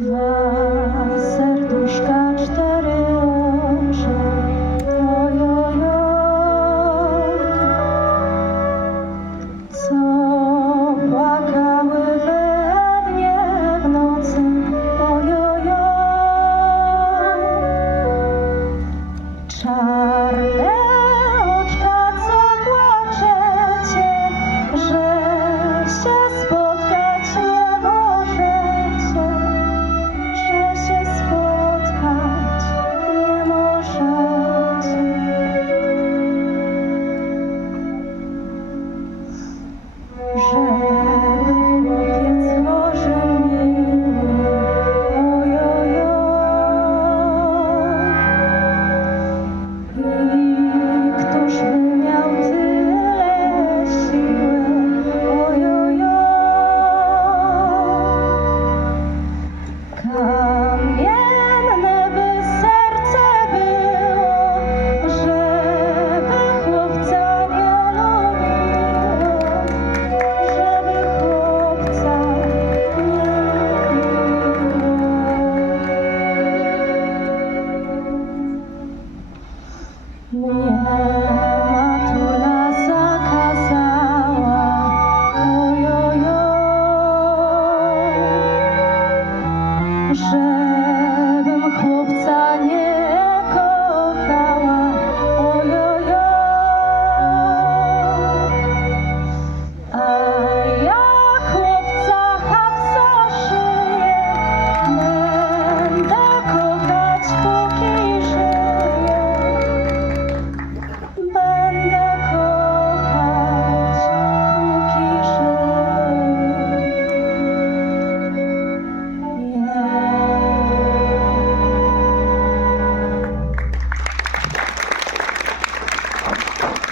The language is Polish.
Dwa serduszka, cztery oczy, ojojoj, co płakały we dnie w nocy, ojojoj, czarne oczka, co płaczecie, że się spotkać nie możecie, że się spotkać nie możecie. Żeby chłopiec może miły, ojojoj, i któż by miał tyle siły, ojojoj. Kamienne by serce było, żeby chłopca nie lubiło, żeby chłopca nie lubiło. Mnie matula zakazała, ojojoj, że